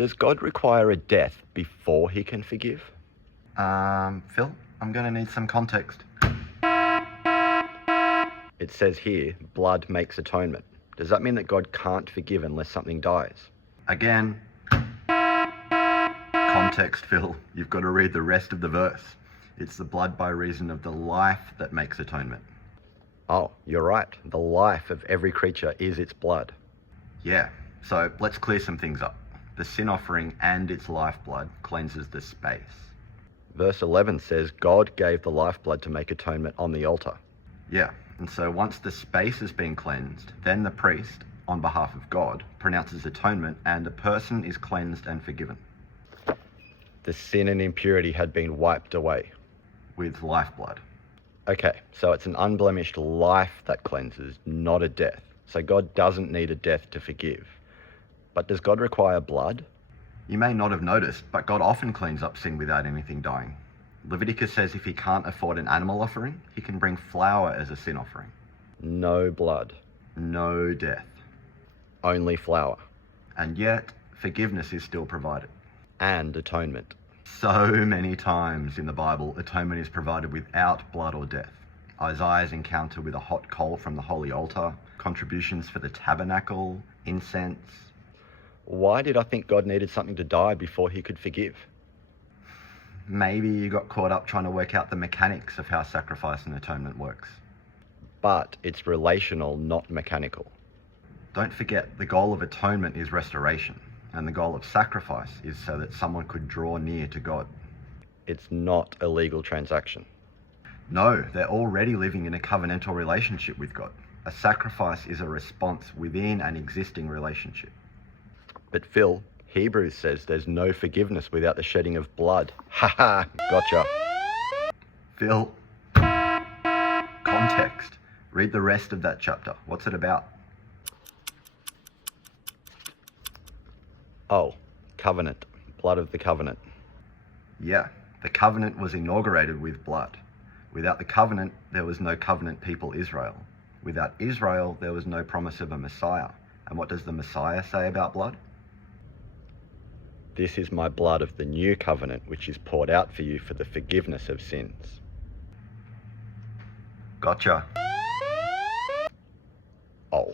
Does God require a death before he can forgive? Phil, I'm going to need some context. It says here, blood makes atonement. Does that mean that God can't forgive unless something dies? Again, context, Phil. You've got to read the rest of the verse. It's the blood by reason of the life that makes atonement. Oh, you're right. The life of every creature is its blood. Yeah, so let's clear some things up. The sin offering and its lifeblood cleanses the space. Verse 11 says God gave the lifeblood to make atonement on the altar. Yeah, and so once the space has been cleansed, then the priest, on behalf of God, pronounces atonement and the person is cleansed and forgiven. The sin and impurity had been wiped away. With lifeblood. Okay, so it's an unblemished life that cleanses, not a death. So God doesn't need a death to forgive. But does God require blood? You may not have noticed, but God often cleans up sin without anything dying. Leviticus says if he can't afford an animal offering, he can bring flour as a sin offering. No blood. No death. Only flour. And yet, forgiveness is still provided. And atonement. So many times in the Bible, atonement is provided without blood or death. Isaiah's encounter with a hot coal from the holy altar, contributions for the tabernacle, incense. Why did I think God needed something to die before he could forgive? Maybe you got caught up trying to work out the mechanics of how sacrifice and atonement works. But it's relational, not mechanical. Don't forget, the goal of atonement is restoration, and the goal of sacrifice is so that someone could draw near to God. It's not a legal transaction. No, they're already living in a covenantal relationship with God. A sacrifice is a response within an existing relationship. But Phil, Hebrews says there's no forgiveness without the shedding of blood. Haha, gotcha. Phil, context. Read the rest of that chapter. What's it about? Oh, covenant. Blood of the covenant. Yeah, the covenant was inaugurated with blood. Without the covenant, there was no covenant people Israel. Without Israel, there was no promise of a Messiah. And what does the Messiah say about blood? This is my blood of the new covenant, which is poured out for you for the forgiveness of sins. Gotcha. Oh.